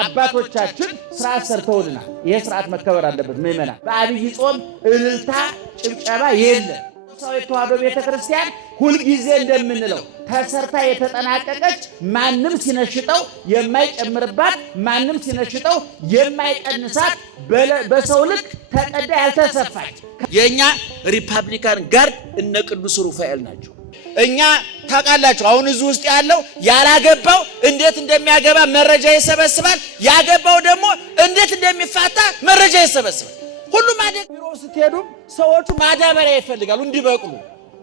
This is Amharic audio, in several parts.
አባቶቻችን ስርዓት ሰርተውልናል። ይሄ ስርዓት መከበር አለበት። ምእመናን በአብይ ጾም እልልታ ጭብጨባ የለም። ኦርቶዶክሳዊት ተዋሕዶ ቤተክርስቲያን ሁልጊዜ እንደምንለው ተሰርታ የተጠናቀቀች ማንም ሲነሽጠው የማይጨምርባት ማንም ሲነሽጠው የማይቀንሳት በሰው ልክ ተቀዳ ያልተሰፋች የኛ ሪፐብሊካን ጋርድ እነ ቅዱስ ሩፋኤል ናቸው። እኛ ታውቃላችሁ አሁን እዚህ ውስጥ ያለው ያላገባው እንዴት እንደሚያገባ መረጃ ይሰበስባል። ያገባው ደግሞ እንዴት እንደሚፋታ መረጃ ይሰበስባል። ሁሉም አደግ ቢሮ ስትሄዱ ሰዎቹ ማዳበሪያ ይፈልጋሉ እንዲበቅሉ።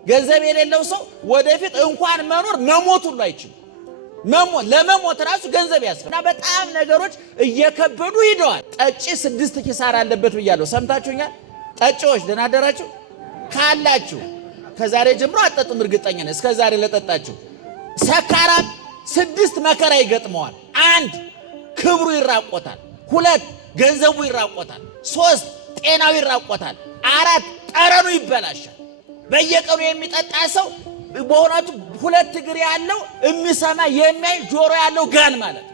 ገንዘብ የሌለው ሰው ወደፊት እንኳን መኖር መሞት ሁሉ አይችልም። ለመሞት ራሱ ገንዘብ ያስፈልጋል። በጣም ነገሮች እየከበዱ ሂደዋል። ጠጪ 6 ኪሳራ አለበት ብያለሁ። ሰምታችሁኛል? ጠጪዎች ደህና አደራችሁ ካላችሁ ከዛሬ ጀምሮ አጠጡም። እርግጠኛ ነኝ እስከ ዛሬ ለጠጣችሁ። ሰካራም 6 መከራ ይገጥመዋል። 1 ክብሩ ይራቆታል። 2 ገንዘቡ ይራቆታል። 3 ጤናው ይራቆታል። 4 ጠረኑ ይበላሻል። በየቀኑ የሚጠጣ ሰው በእውነቱ 2 እግር ያለው የሚሰማ የሚያይ ጆሮ ያለው ጋን ማለት ነው።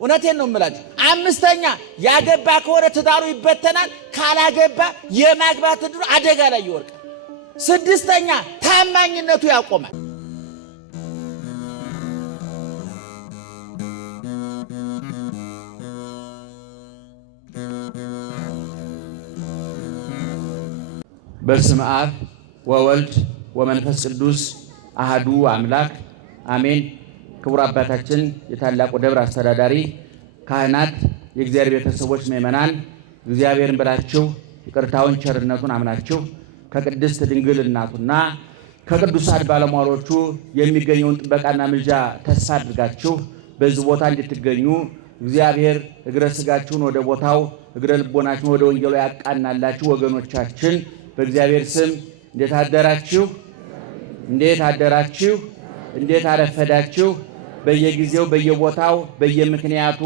እውነቴን ነው የምላችሁ። 5ኛ ያገባ ከሆነ ትዳሩ ይበተናል። ካላገባ የማግባት ዕድሉ አደጋ ላይ ይወድቃል። 6ኛ ታማኝነቱ ያቆማል። በስመ አብ ወወልድ ወመንፈስ ቅዱስ አሐዱ አምላክ አሜን። ክቡር አባታችን የታላቁ ደብር አስተዳዳሪ፣ ካህናት፣ የእግዚአብሔር ቤተሰቦች፣ ምእመናን እግዚአብሔርን ብላችሁ ይቅርታውን ቸርነቱን አምናችሁ ከቅድስት ድንግል እናቱና ከቅዱሳን ባለሟሎቹ የሚገኘውን ጥበቃና ምልጃ ተስፋ አድርጋችሁ በዚህ ቦታ እንድትገኙ እግዚአብሔር እግረ ሥጋችሁን ወደ ቦታው እግረ ልቦናችሁን ወደ ወንጌሉ ያቃናላችሁ ወገኖቻችን በእግዚአብሔር ስም እንዴት አደራችሁ? እንዴት አደራችሁ? እንዴት አረፈዳችሁ? በየጊዜው በየቦታው በየምክንያቱ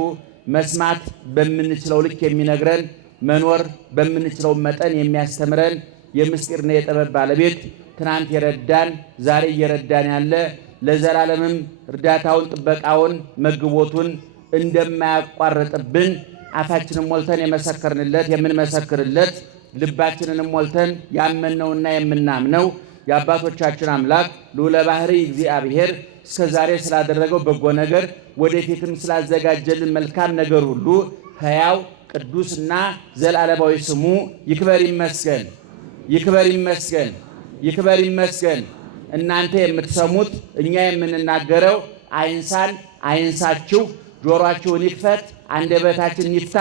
መስማት በምንችለው ልክ የሚነግረን መኖር በምንችለው መጠን የሚያስተምረን የምስጢርና የጥበብ ባለቤት ትናንት የረዳን ዛሬ እየረዳን ያለ ለዘላለምም እርዳታውን ጥበቃውን መግቦቱን እንደማያቋርጥብን አፋችንን ሞልተን የመሰከርንለት የምንመሰክርለት ልባችንንም ሞልተን ያመነውና የምናምነው የአባቶቻችን አምላክ ልዑለ ባሕርይ እግዚአብሔር እስከዛሬ ስላደረገው በጎ ነገር ወደፊትም ስላዘጋጀልን መልካም ነገር ሁሉ ሕያው ቅዱስና ዘላለማዊ ስሙ ይክበር ይመስገን። ይክበር ይመስገን። ይክበር ይመስገን። እናንተ የምትሰሙት እኛ የምንናገረው አይንሳን አይንሳችሁ፣ ጆሮአችሁን ይክፈት አንደበታችን ይፍታ።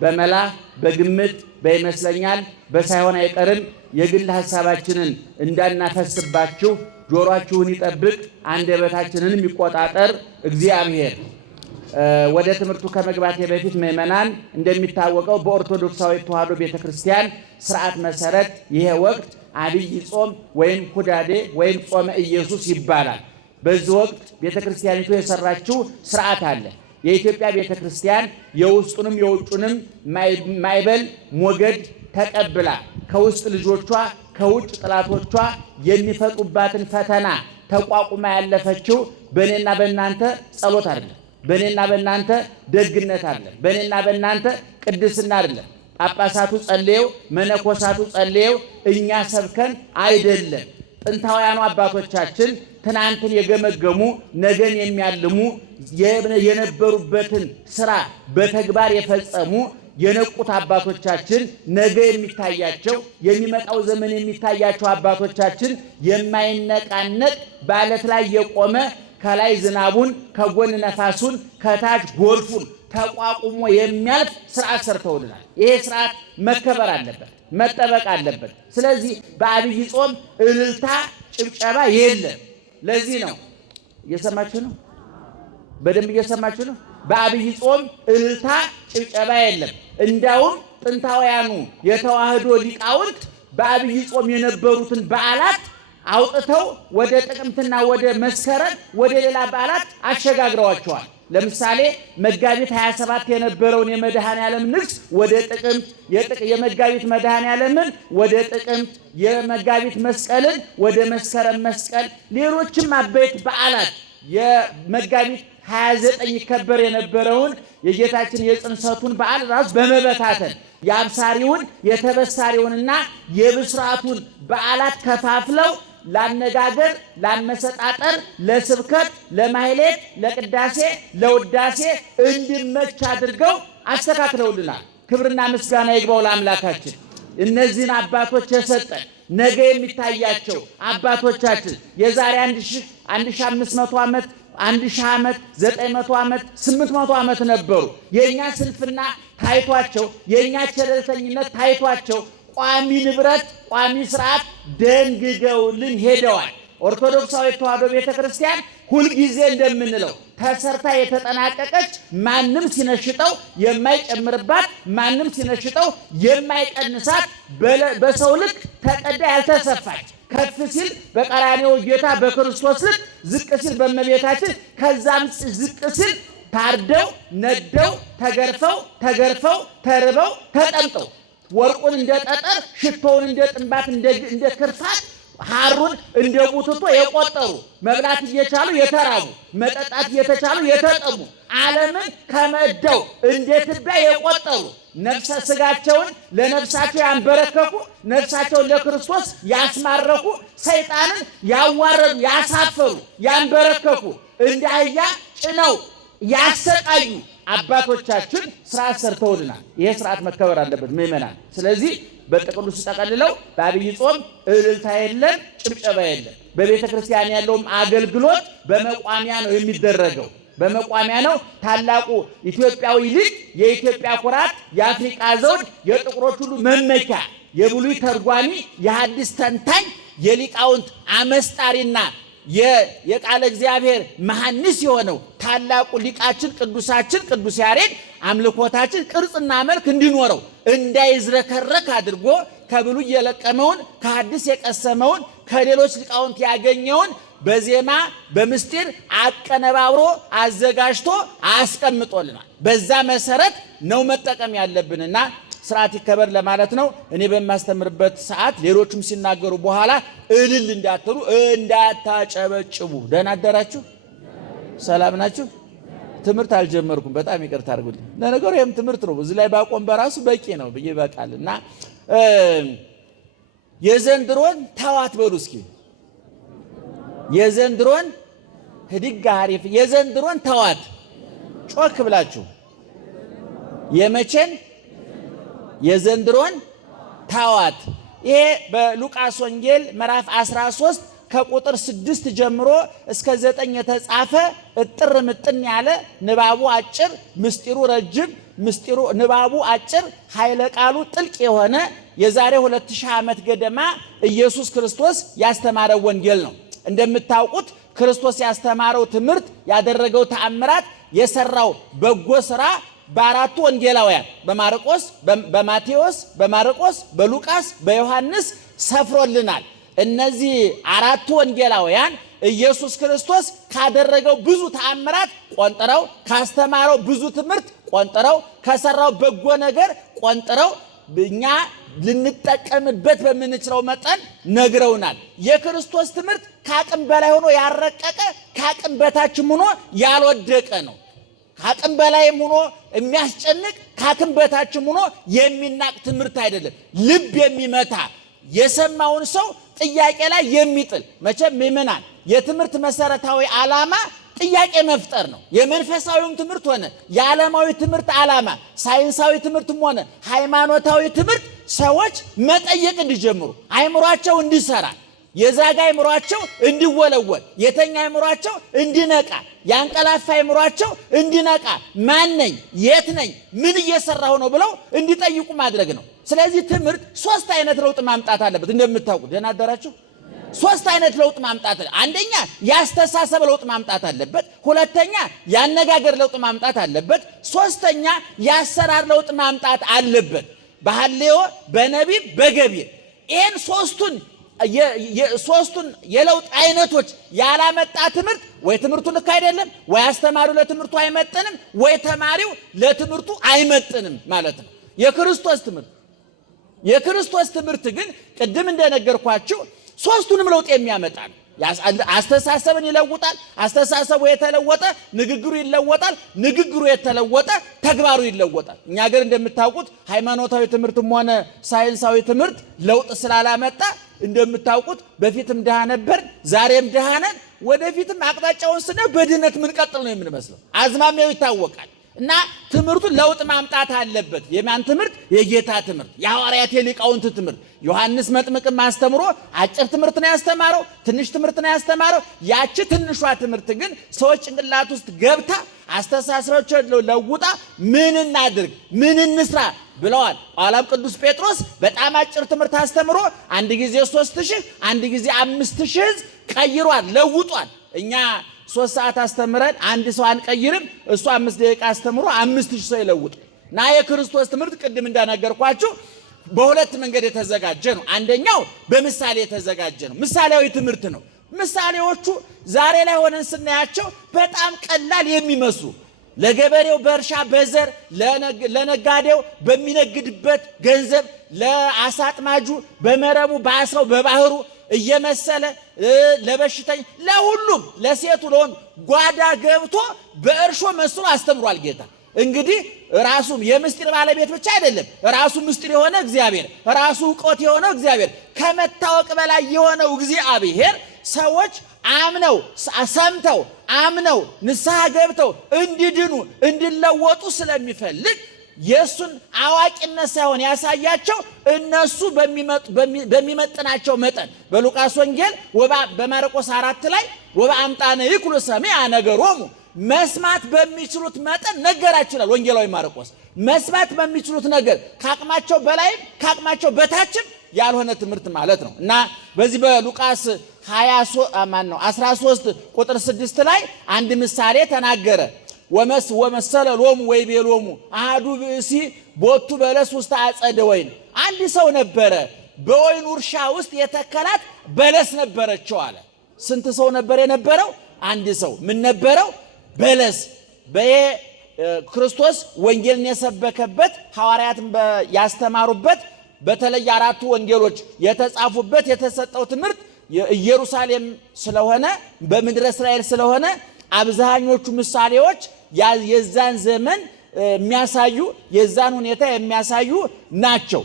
በመላ በግምት በይመስለኛል በሳይሆን አይቀርም የግል ሐሳባችንን እንዳናፈስባችሁ ጆሮአችሁን ይጠብቅ አንደበታችንንም ይቆጣጠር እግዚአብሔር። ወደ ትምህርቱ ከመግባቴ በፊት ምእመናን እንደሚታወቀው በኦርቶዶክሳዊት ተዋሕዶ ቤተክርስቲያን ስርዓት መሰረት ይሄ ወቅት አብይ ጾም ወይም ሁዳዴ ወይም ጾመ ኢየሱስ ይባላል። በዚህ ወቅት ቤተክርስቲያኒቱ የሰራችው ስርዓት አለ። የኢትዮጵያ ቤተክርስቲያን የውስጡንም የውጩንም ማይበል ሞገድ ተቀብላ ከውስጥ ልጆቿ ከውጭ ጥላቶቿ የሚፈጡባትን ፈተና ተቋቁማ ያለፈችው በእኔና በእናንተ ጸሎት አይደለም። በእኔና በእናንተ ደግነት አይደለም። በእኔና በእናንተ ቅድስና አይደለም። ጳጳሳቱ ጸልየው መነኮሳቱ ጸልየው እኛ ሰብከን አይደለም። ጥንታውያኑ አባቶቻችን ትናንትን የገመገሙ ነገን የሚያልሙ የነበሩበትን ስራ በተግባር የፈጸሙ የነቁት አባቶቻችን ነገ የሚታያቸው የሚመጣው ዘመን የሚታያቸው አባቶቻችን የማይነቃነቅ በዓለት ላይ የቆመ ከላይ ዝናቡን ከጎን ነፋሱን ከታች ጎርፉን ተቋቁሞ የሚያልፍ ስርዓት ሰርተውልናል። ይሄ ስርዓት መከበር አለበት፣ መጠበቅ አለበት። ስለዚህ በአብይ ጾም እልልታ ጭብጨባ የለም። ለዚህ ነው እየሰማችሁ ነው፣ በደንብ እየሰማችሁ ነው። በአብይ ጾም እልልታ ጭብጨባ የለም። እንዳውም ጥንታውያኑ የተዋህዶ ሊቃውንት በአብይ ጾም የነበሩትን በዓላት አውጥተው ወደ ጥቅምትና ወደ መስከረም ወደ ሌላ በዓላት አሸጋግረዋቸዋል። ለምሳሌ መጋቢት 27 የነበረውን የመድኃኔዓለም ንግስ ወደ ጥቅምት፣ የመጋቢት መድኃኔዓለምን ወደ ጥቅምት፣ የመጋቢት መስቀልን ወደ መስከረም መስቀል፣ ሌሎችም አበይት በዓላት የመጋቢት 29 ይከበር የነበረውን የጌታችን የጽንሰቱን በዓል ራሱ በመበታተን የአብሳሪውን የተበሳሪውንና የብስራቱን በዓላት ከፋፍለው ላነጋገር፣ ላመሰጣጠር፣ ለስብከት፣ ለማህሌት፣ ለቅዳሴ፣ ለውዳሴ እንዲመች አድርገው አስተካክለውልናል። ክብርና ምስጋና ይግባው ለአምላካችን። እነዚህን አባቶች የሰጠን ነገ የሚታያቸው አባቶቻችን የዛሬ 1500 ዓመት 1000 ዓመት 900 ዓመት 800 ዓመት ነበሩ። የኛ ስንፍና ታይቷቸው፣ የኛ ቸለልተኝነት ታይቷቸው ቋሚ ንብረት ቋሚ ስርዓት ደንግገውልን ሄደዋል። ኦርቶዶክሳዊት ተዋሕዶ ቤተክርስቲያን ሁልጊዜ እንደምንለው ተሰርታ የተጠናቀቀች ማንም ሲነሽጠው የማይጨምርባት ማንም ሲነሽጠው የማይቀንሳት በሰው ልክ ተቀዳ ያልተሰፋች ከፍ ሲል በቀራንዮ ጌታ በክርስቶስ ልክ ዝቅ ሲል በእመቤታችን ከዛም ዝቅ ሲል ታርደው ነደው ተገርፈው ተርበው ተጠምጠው ወርቁን እንደ ጠጠር ሽቶውን እንደ ጥንባት እንደ ክርፋት ሐሩን እንደ ቡትቶ የቆጠሩ መብላት እየቻሉ የተራቡ መጠጣት እየተቻሉ የተጠሙ ዓለምን ከመደው እንደ ትቢያ የቆጠሩ ነፍሰ ሥጋቸውን ለነፍሳቸው ያንበረከኩ ነፍሳቸውን ለክርስቶስ ያስማረኩ ሰይጣንን ያዋረዱ ያሳፈሩ ያንበረከኩ እንደ አህያ ጭነው ያሰቃዩ አባቶቻችን ስርዓት ሰርተውልናል። ይሄ ስርዓት መከበር አለበት ምእመናን። ስለዚህ በጥቅሉ ሲጠቀልለው በአብይ ጾም እልልታ የለም፣ ጭብጨባ የለም። በቤተ ክርስቲያን ያለውም አገልግሎት በመቋሚያ ነው የሚደረገው፣ በመቋሚያ ነው። ታላቁ ኢትዮጵያዊ ልጅ የኢትዮጵያ ኩራት፣ የአፍሪቃ ዘውድ፣ የጥቁሮች ሁሉ መመኪያ፣ የብሉይ ተርጓሚ፣ የሐዲስ ተንታኝ፣ የሊቃውንት አመስጣሪና የቃለ እግዚአብሔር መሐንስ የሆነው ታላቁ ሊቃችን ቅዱሳችን ቅዱስ ያሬድ አምልኮታችን ቅርጽና መልክ እንዲኖረው እንዳይዝረከረክ አድርጎ ከብሉይ የለቀመውን ከሐዲስ የቀሰመውን ከሌሎች ሊቃውንት ያገኘውን በዜማ በምስጢር አቀነባብሮ አዘጋጅቶ አስቀምጦልናል። በዛ መሰረት ነው መጠቀም ያለብንና ስርዓት ይከበር ለማለት ነው። እኔ በማስተምርበት ሰዓት ሌሎችም ሲናገሩ በኋላ እልል እንዳትሉ እንዳታጨበጭቡ። ደህና አደራችሁ? ሰላም ናችሁ? ትምህርት አልጀመርኩም፣ በጣም ይቅርታ አድርጉልኝ። ለነገሩ ይህም ትምህርት ነው፣ እዚህ ላይ ባቆም በራሱ በቂ ነው ብዬ ይበቃል። እና የዘንድሮን ተዋት በሉ እስኪ። የዘንድሮን ህድግ አሪፍ የዘንድሮን ተዋት ጮክ ብላችሁ። የመቼን? የዘንድሮን ተዋት። ይሄ በሉቃስ ወንጌል ምዕራፍ 13 ከቁጥር 6 ጀምሮ እስከ 9 የተጻፈ እጥር ምጥን ያለ ንባቡ አጭር ምስጢሩ ረጅም ንባቡ አጭር ኃይለ ቃሉ ጥልቅ የሆነ የዛሬ 2000 ዓመት ገደማ ኢየሱስ ክርስቶስ ያስተማረው ወንጌል ነው። እንደምታውቁት ክርስቶስ ያስተማረው ትምህርት ያደረገው ተአምራት የሰራው በጎ ስራ በአራቱ ወንጌላውያን በማርቆስ በማቴዎስ በማርቆስ በሉቃስ በዮሐንስ ሰፍሮልናል። እነዚህ አራቱ ወንጌላውያን ኢየሱስ ክርስቶስ ካደረገው ብዙ ተአምራት ቆንጥረው ካስተማረው ብዙ ትምህርት ቆንጥረው ከሰራው በጎ ነገር ቆንጥረው እኛ ልንጠቀምበት በምንችለው መጠን ነግረውናል። የክርስቶስ ትምህርት ከአቅም በላይ ሆኖ ያረቀቀ ከአቅም በታችም ሆኖ ያልወደቀ ነው። ከአቅም በላይም ሆኖ የሚያስጨንቅ ከአቅም በታችም ሆኖ የሚናቅ ትምህርት አይደለም። ልብ የሚመታ የሰማውን ሰው ጥያቄ ላይ የሚጥል መቼም ምእመናን የትምህርት መሰረታዊ ዓላማ ጥያቄ መፍጠር ነው። የመንፈሳዊም ትምህርት ሆነ የዓለማዊ ትምህርት ዓላማ ሳይንሳዊ ትምህርትም ሆነ ሃይማኖታዊ ትምህርት ሰዎች መጠየቅ እንዲጀምሩ አይምሯቸው እንዲሰራ የዛጋ አይምሯቸው እንዲወለወል የተኛ አይምሯቸው እንዲነቃ ያንቀላፋ አይምሯቸው እንዲነቃ ማን ነኝ የት ነኝ ምን እየሰራሁ ነው ብለው እንዲጠይቁ ማድረግ ነው። ስለዚህ ትምህርት ሶስት አይነት ለውጥ ማምጣት አለበት። እንደምታውቁ ደህና አደራችሁ። ሶስት አይነት ለውጥ ማምጣት፣ አንደኛ ያስተሳሰብ ለውጥ ማምጣት አለበት፣ ሁለተኛ ያነጋገር ለውጥ ማምጣት አለበት፣ ሶስተኛ ያሰራር ለውጥ ማምጣት አለበት። በሐሌዮ በነቢብ በገቢር ይህን ሶስቱን የለውጥ አይነቶች ያላመጣ ትምህርት ወይ ትምህርቱ ልክ አይደለም፣ ወይ አስተማሪው ለትምህርቱ አይመጥንም፣ ወይ ተማሪው ለትምህርቱ አይመጥንም ማለት ነው። የክርስቶስ ትምህርት ግን ቅድም እንደነገርኳችሁ ሶስቱንም ለውጥ የሚያመጣ ነው። አስተሳሰብን ይለውጣል። አስተሳሰቡ የተለወጠ ንግግሩ ይለወጣል። ንግግሩ የተለወጠ ተግባሩ ይለወጣል። እኛ ሀገር እንደምታውቁት ሃይማኖታዊ ትምህርትም ሆነ ሳይንሳዊ ትምህርት ለውጥ ስላላመጣ እንደምታውቁት በፊትም ድሃ ነበር፣ ዛሬም ድሃ ነን። ወደፊትም አቅጣጫውን ስናየው በድህነት ምን ቀጥል ነው የምንመስለው። አዝማሚያው ይታወቃል። እና ትምህርቱ ለውጥ ማምጣት አለበት። የማን ትምህርት? የጌታ ትምህርት፣ የሐዋርያት የሊቃውንት ትምህርት። ዮሐንስ መጥምቅም አስተምሮ አጭር ትምህርት ነው ያስተማረው፣ ትንሽ ትምህርት ነው ያስተማረው። ያቺ ትንሿ ትምህርት ግን ሰዎች ጭንቅላት ውስጥ ገብታ አስተሳሰባቸውን ለውጣ ምን እናድርግ፣ ምን እንስራ ብለዋል። ኋላም ቅዱስ ጴጥሮስ በጣም አጭር ትምህርት አስተምሮ አንድ ጊዜ 3000 አንድ ጊዜ 5000 ሕዝብ ቀይሯል፣ ለውጧል። እኛ 3 ሰዓት አስተምረን አንድ ሰው አንቀይርም። እሱ 5 ደቂቃ አስተምሮ 5000 ሰው ይለውጥ። እና የክርስቶስ ትምህርት ቅድም እንዳነገርኳችሁ በሁለት መንገድ የተዘጋጀ ነው። አንደኛው በምሳሌ የተዘጋጀ ነው። ምሳሌያዊ ትምህርት ነው። ምሳሌዎቹ ዛሬ ላይ ሆነን ስናያቸው በጣም ቀላል የሚመስሉ ለገበሬው በእርሻ በዘር፣ ለነጋዴው በሚነግድበት ገንዘብ፣ ለአሳ አጥማጁ በመረቡ በአሳው በባህሩ እየመሰለ ለበሽተኛ ለሁሉም ለሴቱ ለወንዱ ጓዳ ገብቶ በእርሾ መስሎ አስተምሯል ጌታ። እንግዲህ ራሱ የምስጢር ባለቤት ብቻ አይደለም፣ ራሱ ምስጢር የሆነ እግዚአብሔር፣ ራሱ ዕውቀት የሆነው እግዚአብሔር፣ ከመታወቅ በላይ የሆነው እግዚአብሔር ሰዎች አምነው ሰምተው አምነው ንስሐ ገብተው እንዲድኑ እንዲለወጡ ስለሚፈልግ የሱን አዋቂነት ሳይሆን ያሳያቸው እነሱ በሚመጥናቸው መጠን በሉቃስ ወንጌል በማርቆስ 4 ላይ ወበአምጣነ ይኩሉ ሰሚዐ ነገሮሙ መስማት በሚችሉት መጠን ነገራቸው ይላል ወንጌላዊ ማርቆስ። መስማት በሚችሉት ነገር ከአቅማቸው በላይም ከአቅማቸው በታችም ያልሆነ ትምህርት ማለት ነው። እና በዚህ በሉቃስ 13 ቁጥር 6 ላይ አንድ ምሳሌ ተናገረ። ወመሰለ ሎሙ ወይቤሎሙ አሐዱ ብእሲ ቦቱ በለስ ውስተ አጸደ ወይን። አንድ ሰው ነበረ በወይኑ እርሻ ውስጥ የተከላት በለስ ነበረችው አለ። ስንት ሰው ነበር የነበረው? አንድ ሰው። ምን ነበረው? በለስ። ክርስቶስ ወንጌልን የሰበከበት ሐዋርያትን ያስተማሩበት በተለይ 4ቱ ወንጌሎች የተጻፉበት የተሰጠው ትምህርት ኢየሩሳሌም ስለሆነ በምድረ እስራኤል ስለሆነ አብዛኞቹ ምሳሌዎች የዛን ዘመን የሚያሳዩ የዛን ሁኔታ የሚያሳዩ ናቸው።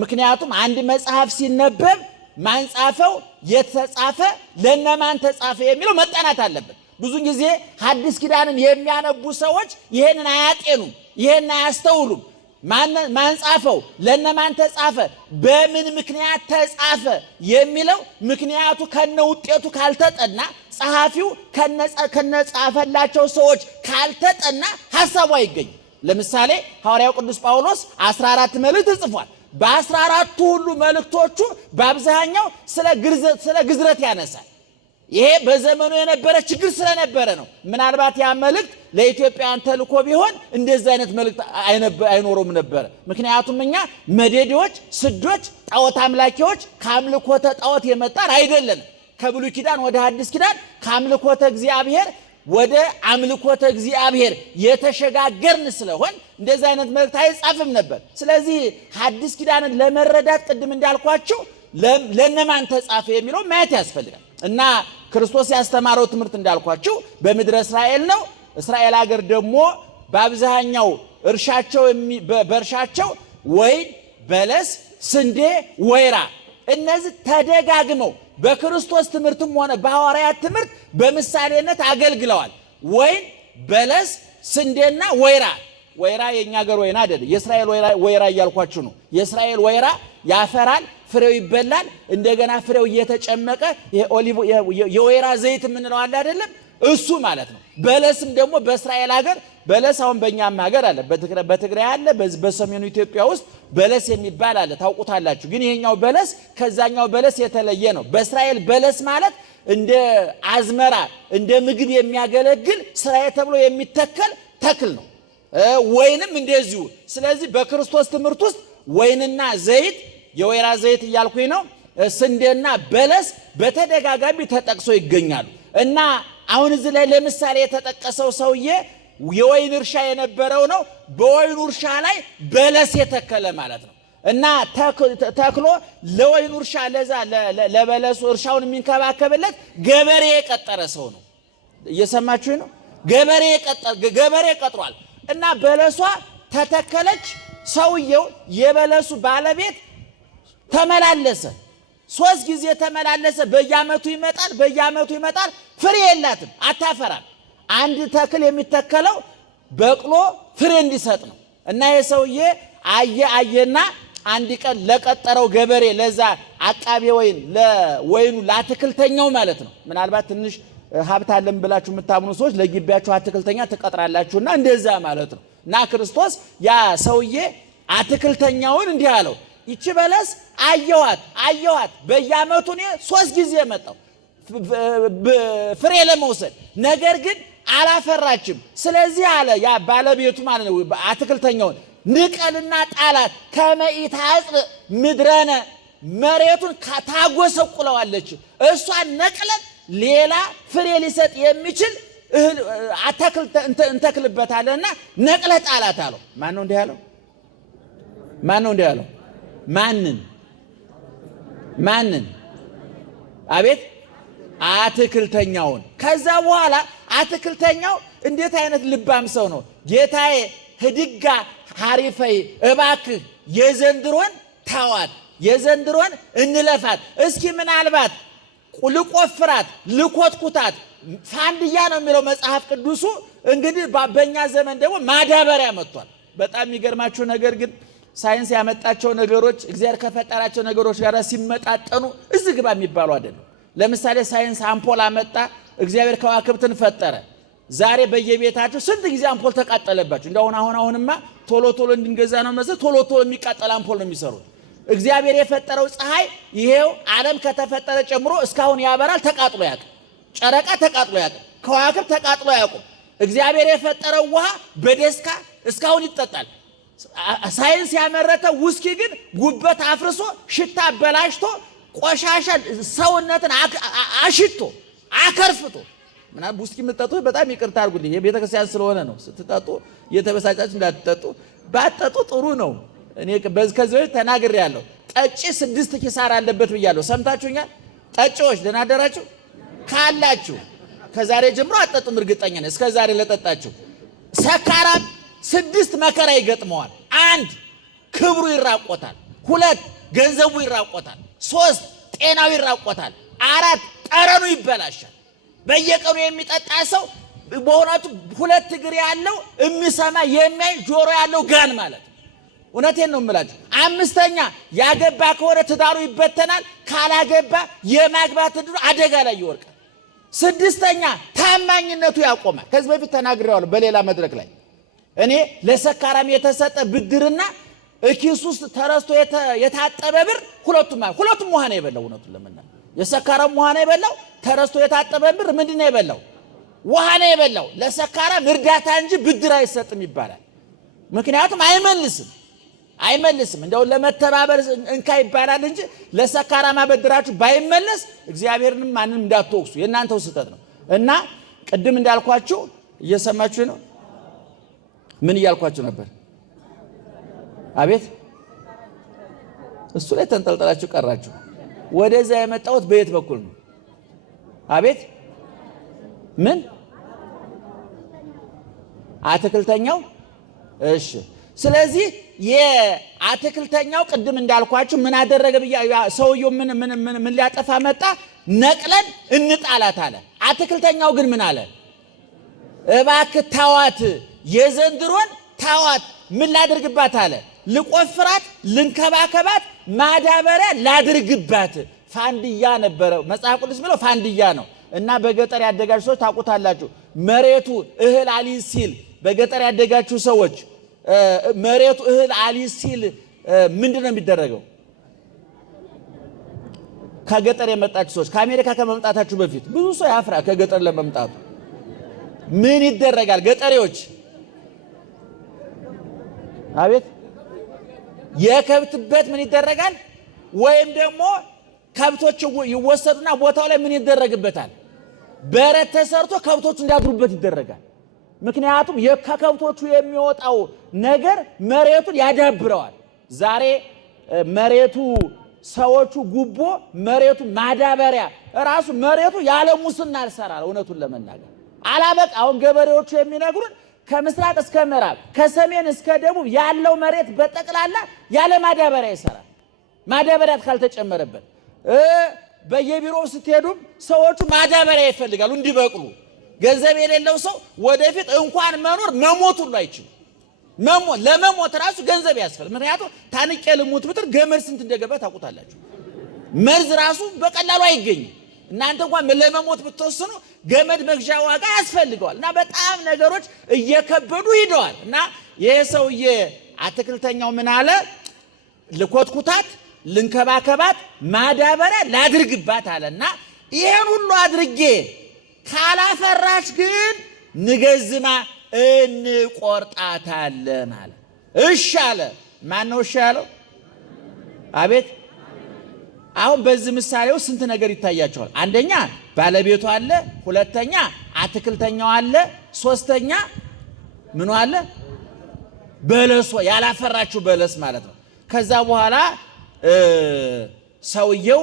ምክንያቱም አንድ መጽሐፍ ሲነበብ ማን ጻፈው፣ የተጻፈ ለነማን ተጻፈ የሚለው መጠናት አለበት። ብዙ ጊዜ ሐዲስ ኪዳንን የሚያነቡ ሰዎች ይሄንን አያጤኑም፣ ይሄን አያስተውሉም። ማን ጻፈው፣ ለነማን ተጻፈ፣ በምን ምክንያት ተጻፈ የሚለው ምክንያቱ ከነውጤቱ ካልተጠና፣ ጸሐፊው ከነጻፈላቸው ሰዎች ካልተጠና ሐሳቡ አይገኝም። ለምሳሌ ሐዋርያው ቅዱስ ጳውሎስ 14 መልእክት ጽፏል። በ14ቱ ሁሉ መልእክቶቹ በአብዛኛው ስለ ግዝረት ያነሳል። ይሄ በዘመኑ የነበረ ችግር ስለነበረ ነው። ምናልባት ያ መልእክት ለኢትዮጵያውያን ተልኮ ቢሆን እንደዚህ አይነት መልእክት አይኖረውም ነበር። ምክንያቱም እኛ መዴዴዎች፣ ስዶች፣ ጣዖት አምላኪዎች ከአምልኮተ ጣዖት የመጣን አይደለንም። ከብሉይ ኪዳን ወደ ሐዲስ ኪዳን ከአምልኮተ እግዚአብሔር ወደ አምልኮተ እግዚአብሔር የተሸጋገርን ስለሆን እንደዚህ አይነት መልእክት አይጻፍም ነበር። ስለዚህ ሐዲስ ኪዳንን ለመረዳት ቅድም እንዳልኳቸው ለነማን ተጻፈ የሚለው ማየት ያስፈልጋል። እና ክርስቶስ ያስተማረው ትምህርት እንዳልኳችሁ በምድረ እስራኤል ነው። እስራኤል ሀገር ደግሞ በአብዛኛው በእርሻቸው ወይን፣ በለስ፣ ስንዴ፣ ወይራ እነዚህ ተደጋግመው በክርስቶስ ትምህርትም ሆነ በሐዋርያት ትምህርት በምሳሌነት አገልግለዋል። ወይን፣ በለስ፣ ስንዴና ወይራ። ወይራ የኛ ሀገር ወይና አይደለም፣ የእስራኤል ወይራ እያልኳችሁ ነው። የእስራኤል ወይራ ያፈራል፣ ፍሬው ይበላል። እንደገና ፍሬው እየተጨመቀ የወይራ ዘይት የምንለው አለ አይደለም፣ እሱ ማለት ነው። በለስም ደግሞ በእስራኤል ሀገር በለስ አሁን በእኛም ሀገር አለ፣ በትግራይ አለ፣ በሰሜኑ ኢትዮጵያ ውስጥ በለስ የሚባል አለ፣ ታውቁታላችሁ። ግን ይሄኛው በለስ ከዛኛው በለስ የተለየ ነው። በእስራኤል በለስ ማለት እንደ አዝመራ እንደ ምግብ የሚያገለግል ስራዬ ተብሎ የሚተከል ተክል ነው። ወይንም እንደዚሁ። ስለዚህ በክርስቶስ ትምህርት ውስጥ ወይንና ዘይት የወይራ ዘይት እያልኩኝ ነው፣ ስንዴና በለስ በተደጋጋሚ ተጠቅሶ ይገኛሉ። እና አሁን እዚህ ላይ ለምሳሌ የተጠቀሰው ሰውዬ የወይን እርሻ የነበረው ነው። በወይኑ እርሻ ላይ በለስ የተከለ ማለት ነው። እና ተክሎ ለወይኑ እርሻ ለዛ ለበለሱ እርሻውን የሚንከባከብለት ገበሬ የቀጠረ ሰው ነው። እየሰማችሁ ነው? ገበሬ ቀጥሯል። እና በለሷ ተተከለች። ሰውየው የበለሱ ባለቤት ተመላለሰ፣ 3 ጊዜ ተመላለሰ። በየዓመቱ ይመጣል፣ ፍሬ የላትም፣ አታፈራም። አንድ ተክል የሚተከለው በቅሎ ፍሬ እንዲሰጥ ነው። እና የሰውዬ አየና አንድ ቀን ለቀጠረው ገበሬ ለዛ አቃቤ ወይን ለወይኑ ለአትክልተኛው ማለት ነው። ምናልባት ትንሽ ሀብት አለን ብላችሁ የምታምኑ ሰዎች ለግቢያችሁ አትክልተኛ ትቀጥራላችሁና እንደዛ ማለት ነው። እና ክርስቶስ ያ ሰውዬ አትክልተኛውን እንዲህ አለው፣ ይቺ በለስ አየዋት በየዓመቱ እኔ 3 ጊዜ መጣሁ ፍሬ ለመውሰድ፣ ነገር ግን አላፈራችም። ስለዚህ አለ ያ ባለቤቱ ማለት ነው አትክልተኛውን፣ ንቀልና ጣላት፣ ከመኢታጽ ምድረነ መሬቱን ታጎሰቁለዋለች። እሷን ነቅለን ሌላ ፍሬ ሊሰጥ የሚችል እህል አትክልት እንተክልበታለንና ነቅለህ ጣላት አለው። ማን ነው እንዲህ ያለው? ማንን? አቤት አትክልተኛውን። ከዛ በኋላ አትክልተኛው እንዴት አይነት ልባም ሰው ነው! ጌታዬ ህድጋ ሐሪፈይ እባክህ የዘንድሮን ታዋት፣ የዘንድሮን እንለፋት፣ እስኪ ምናልባት ልቆፍራት ልኮትኩታት። ፋንድያ ነው የሚለው መጽሐፍ ቅዱሱ። እንግዲህ በእኛ ዘመን ደግሞ ማዳበሪያ መጥቷል። በጣም የሚገርማችሁ ነገር ግን ሳይንስ ያመጣቸው ነገሮች እግዚአብሔር ከፈጠራቸው ነገሮች ጋር ሲመጣጠኑ እዚህ ግባ የሚባሉ አይደለም። ለምሳሌ ሳይንስ አምፖል አመጣ፣ እግዚአብሔር ከዋክብትን ፈጠረ። ዛሬ በየቤታቸው ስንት ጊዜ አምፖል ተቃጠለባቸው። እንደው አሁንማ ቶሎ እንድንገዛ ነው መሰለኝ ቶሎ የሚቃጠል አምፖል ነው የሚሰሩት። እግዚአብሔር የፈጠረው ፀሐይ ይሄው ዓለም ከተፈጠረ ጨምሮ እስካሁን ያበራል፣ ተቃጥሎ ያውቅም። ጨረቃ ተቃጥሎ ያውቅም። ከዋክብት ተቃጥሎ ያውቁም። እግዚአብሔር የፈጠረው ውሃ በደስካ እስካሁን ይጠጣል። ሳይንስ ያመረተው ውስኪ ግን ጉበት አፍርሶ ሽታ በላሽቶ ቆሻሻ ሰውነትን አሽቶ አከርፍቶ ምናምን ውስኪ የምትጠጡ በጣም ይቅርታ አድርጉልኝ፣ የቤተ ክርስቲያን ስለሆነ ነው። ስትጠጡ እየተበሳጫችሁ እንዳትጠጡ፣ ባትጠጡ ጥሩ ነው። እኔ ከዚህ በፊት ተናግሬያለሁ። ጠጪ 6 ኪሳራ አለበት ብያለሁ። ሰምታችሁኛል? ጠጪዎች ደህና አደራችሁ ካላችሁ ከዛሬ ጀምሮ አትጠጡም። እርግጠኛ ነኝ እስከ ዛሬ ለጠጣችሁ። ሰካራም 6 መከራ ይገጥመዋል። 1 ክብሩ ይራቆታል። 2 ገንዘቡ ይራቆታል። 3 ጤናው ይራቆታል። 4 ጠረኑ ይበላሻል። በየቀኑ የሚጠጣ ሰው በእውነቱ 2 እግር ያለው የሚሰማ የሚያይ ጆሮ ያለው ጋን ማለት ነው። እውነቴን ነው የምላችሁ። 5ኛ ያገባ ከሆነ ትዳሩ ይበተናል። ካላገባ የማግባት ዕድሉ አደጋ ላይ ይወርቃል። 6ኛ ታማኝነቱ ያቆማል። ከዚህ በፊት ተናግሬዋለሁ በሌላ መድረክ ላይ። እኔ ለሰካራም የተሰጠ ብድርና እኪስ ውስጥ ተረስቶ የታጠበ ብር ሁለቱም ውሃ ነው የበላው። እውነቱን ለመናገር የሰካራም ውሃ ነው የበላው። ተረስቶ የታጠበ ብር ምንድን ነው የበላው? ውሃ ነው የበላው። ለሰካራም እርዳታ እንጂ ብድር አይሰጥም ይባላል። ምክንያቱም አይመልስም። እንደው ለመተባበር እንካ ይባላል እንጂ ለሰካራም አበድራችሁ ባይመለስ እግዚአብሔርንም ማንንም እንዳትወቅሱ፣ የእናንተው ስህተት ነው። እና ቅድም እንዳልኳችሁ እየሰማችሁ ነው። ምን እያልኳችሁ ነበር? አቤት እሱ ላይ ተንጠልጠላችሁ ቀራችሁ። ወደዛ የመጣሁት በየት በኩል ነው? አቤት ምን አትክልተኛው? እሺ። ስለዚህ የአትክልተኛው ቅድም እንዳልኳችሁ ምን አደረገ ብያ ሰውየው ምን ሊያጠፋ መጣ? ነቅለን እንጣላት አለ። አትክልተኛው ግን ምን አለ? እባክህ ታዋት፣ የዘንድሮን ታዋት። ምን ላድርግባት አለ? ልቆፍራት፣ ልንከባከባት፣ ማዳበሪያ ላድርግባት። ፋንድያ ነበረ መጽሐፍ ቅዱስ የሚለው ፋንድያ ነው። እና በገጠር ያደጋችሁ ሰዎች ታውቁታላችሁ። መሬቱ እህል አሊዝ ሲል በገጠር ያደጋችሁ ሰዎች መሬቱ እህል አሊዝ ሲል ምንድን ነው የሚደረገው? ከገጠር የመጣችሁ ሰዎች ከአሜሪካ ከመምጣታችሁ በፊት ብዙ ሰው ያፍራ ከገጠር ለመምጣቱ። ምን ይደረጋል? ገጠሬዎች አቤት የከብትበት ምን ይደረጋል? ወይም ደግሞ ከብቶች ይወሰዱና ቦታው ላይ ምን ይደረግበታል? በረት ተሰርቶ ከብቶቹ እንዲያድሩበት ይደረጋል። ምክንያቱም ከከብቶቹ የሚወጣው ነገር መሬቱን ያዳብረዋል። ዛሬ መሬቱ ሰዎቹ ጉቦ መሬቱ ማዳበሪያ ራሱ መሬቱ ያለ ሙስና አልሰራል። እውነቱን ለመናገር አላበቃ። አሁን ገበሬዎቹ የሚነግሩን ከምስራቅ እስከ ምዕራብ ከሰሜን እስከ ደቡብ ያለው መሬት በጠቅላላ ያለ ማዳበሪያ ይሰራል። ማዳበሪያ ካልተጨመረበት በየቢሮው ስትሄዱም ሰዎቹ ማዳበሪያ ይፈልጋሉ እንዲበቅሉ። ገንዘብ የሌለው ሰው ወደፊት እንኳን መኖር መሞት ሁሉ አይችልም። ለመሞት ራሱ ገንዘብ ያስፈልጋል። ምክንያቱም ታንቄ ልሙት ብትር ገመድ ስንት እንደገባ ታውቁታላችሁ። መርዝ ራሱ በቀላሉ አይገኝም። እናንተ እንኳን ለመሞት ብትወስኑ ገመድ መግዣ ዋጋ ያስፈልገዋል። እና በጣም ነገሮች እየከበዱ ሂደዋል። እና ይሄ ሰውዬ አትክልተኛው ምን አለ? ልኮትኩታት፣ ልንከባከባት፣ ማዳበሪያ ላድርግባት አለና ይሄን ሁሉ አድርጌ ካላፈራች ግን ንገዝማ እንቆርጣታለን አለ። እሺ አለ። ማን ነው እሺ ያለው? አቤት። አሁን በዚህ ምሳሌው ስንት ነገር ይታያቸዋል። አንደኛ ባለቤቱ አለ፣ ሁለተኛ አትክልተኛው አለ፣ ሶስተኛ ምኑ አለ? በለሷ ያላፈራችው በለስ ማለት ነው። ከዛ በኋላ ሰውየው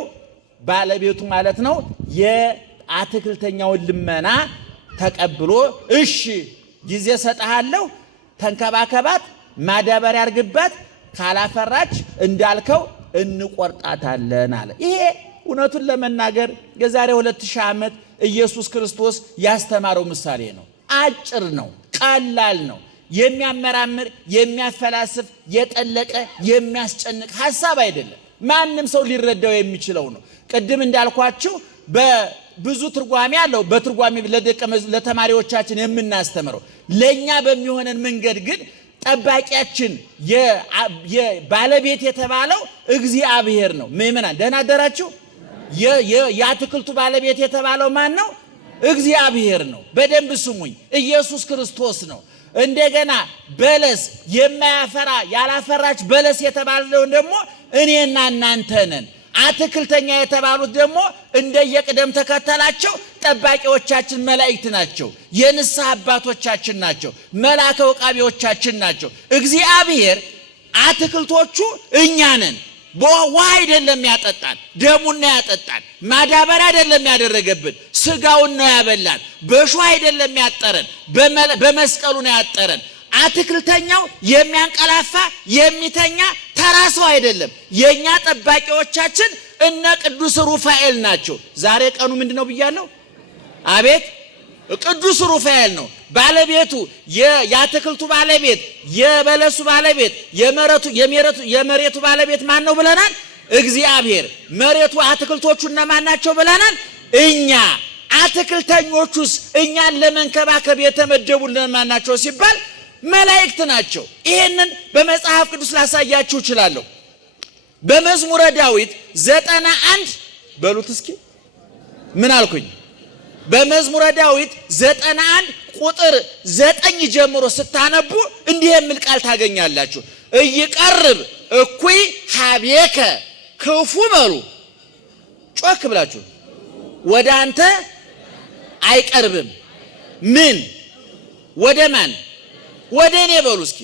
ባለቤቱ ማለት ነው የአትክልተኛውን ልመና ተቀብሎ እሺ ጊዜ ሰጠሃለሁ፣ ተንከባከባት፣ ማዳበሪያ አርግባት፣ ካላፈራች እንዳልከው እንቆርጣታለን አለ። ይሄ እውነቱን ለመናገር የዛሬ 2000 ዓመት ኢየሱስ ክርስቶስ ያስተማረው ምሳሌ ነው። አጭር ነው፣ ቀላል ነው። የሚያመራምር የሚያፈላስፍ የጠለቀ የሚያስጨንቅ ሐሳብ አይደለም። ማንም ሰው ሊረዳው የሚችለው ነው። ቅድም እንዳልኳችሁ በብዙ ትርጓሜ አለው። በትርጓሜ ለተማሪዎቻችን የምናስተምረው ለኛ በሚሆነን መንገድ ግን ጠባቂያችን የባለቤት የተባለው እግዚአብሔር ነው። ምእመናን ደህና አደራችሁ። የአትክልቱ ባለቤት የተባለው ማን ነው? እግዚአብሔር ነው። በደንብ ስሙኝ። ኢየሱስ ክርስቶስ ነው። እንደገና በለስ የማያፈራ ያላፈራች በለስ የተባለው ደግሞ እኔና እናንተ ነን። አትክልተኛ የተባሉት ደግሞ እንደየቅደም ተከተላቸው ጠባቂዎቻችን መላእክት ናቸው። የንስሐ አባቶቻችን ናቸው። መልአከ ውቃቢዎቻችን ናቸው። እግዚአብሔር አትክልቶቹ እኛ ነን። በውሃ አይደለም ያጠጣን፣ ደሙን ነው ያጠጣን። ማዳበሪያ አይደለም ያደረገብን፣ ስጋውን ነው ያበላን። በእሾህ አይደለም ያጠረን፣ በመስቀሉ ነው ያጠረን። አትክልተኛው የሚያንቀላፋ የሚተኛ ተራ ሰው አይደለም። የኛ ጠባቂዎቻችን እነ ቅዱስ ሩፋኤል ናቸው። ዛሬ ቀኑ ምንድነው ብያለሁ? አቤት ቅዱስ ሩፋኤል ነው ባለቤቱ። የአትክልቱ ባለቤት፣ የበለሱ ባለቤት፣ የመሬቱ ባለቤት ማን ነው ብለናል? እግዚአብሔር። መሬቱ አትክልቶቹ እነማን ናቸው ብለናል? እኛ። አትክልተኞቹስ እኛን ለመንከባከብ የተመደቡ እነማን ናቸው ሲባል መላእክት ናቸው። ይሄንን በመጽሐፍ ቅዱስ ላሳያችሁ እችላለሁ። በመዝሙረ ዳዊት 91 በሉት እስኪ ምን አልኩኝ? በመዝሙረ ዳዊት 91 ቁጥር 9 ጀምሮ ስታነቡ እንዲህ የሚል ቃል ታገኛላችሁ። እይቀርብ እኩይ ሀቤከ ክፉ በሉ ጮክ ብላችሁ ወደ አንተ አይቀርብም። ምን ወደ ማን? ወደ እኔ በሉ እስኪ።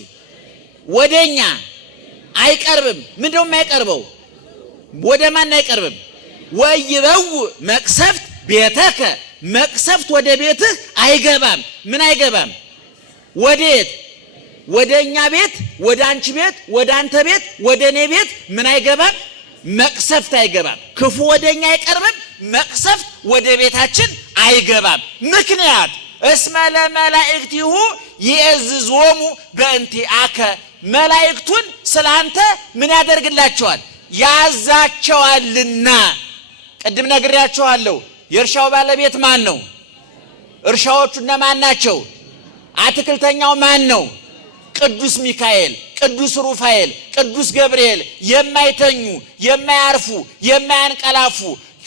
ወደኛ አይቀርብም። ምንድነው የማይቀርበው? ወደ ማን አይቀርብም? ወይበው መቅሰፍት ቤተከ መቅሰፍት ወደ ቤትህ አይገባም። ምን አይገባም? ወዴት? ወደ እኛ ቤት፣ ወደ አንቺ ቤት፣ ወደ አንተ ቤት፣ ወደ እኔ ቤት ምን አይገባም? መቅሰፍት አይገባም። ክፉ ወደኛ አይቀርብም። መቅሰፍት ወደ ቤታችን አይገባም። ምክንያት እስመ ለመላእክቲሁ ይእዝዝዎሙ በእንቲአከ መላእክቱን ስላንተ ምን ያደርግላቸዋል? ያዛቸዋልና። ቅድም ነግሬያቸዋለሁ። የእርሻው ባለቤት ማን ነው? እርሻዎቹ እነማን ናቸው? አትክልተኛው ማን ነው? ቅዱስ ሚካኤል፣ ቅዱስ ሩፋኤል፣ ቅዱስ ገብርኤል። የማይተኙ የማያርፉ የማያንቀላፉ